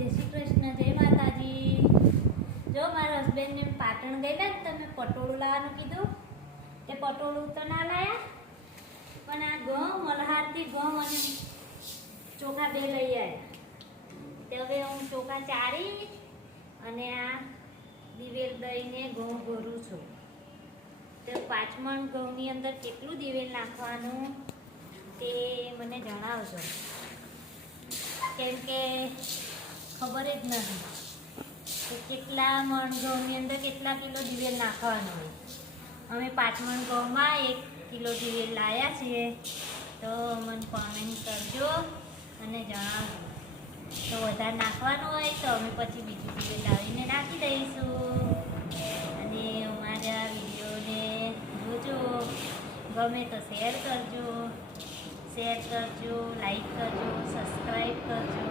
જય શ્રી કૃષ્ણ, જય માતાજી. જો મારા હસબન્ડને પાટણ ગયેલા ને તમે પટોળું લાવવાનું કીધું તે પટોળું તો ના લાયા, પણ આ ઘઉં મલ્હારથી ઘઉં અને ચોખા બે લઈ આવ્યા. તે હવે હું ચોખા ચાળી અને આ દિવેલ દઈને ઘઉં ભરું છું. તો 5 મણ ઘઉંની અંદર કેટલું દિવેલ નાખવાનું તે મને જણાવજો, કેમ કે ખબર જ નથી કે કેટલા મણ ઘઉંની અંદર કેટલા કિલો દિવેલ નાખવાનું હોય. અમે 5 મણ ઘઉંમાં 1 કિલો દિવેલ લાવ્યા છીએ, તો મને કોમેન્ટ કરજો અને જણાવજો. તો વધારે નાખવાનું હોય તો અમે પછી બીજું દિવેલ લાવીને નાખી દઈશું. અને અમારા વિડીયોને જોજો, ગમે તો શેર કરજો, લાઈક કરજો, સબસ્ક્રાઈબ કરજો.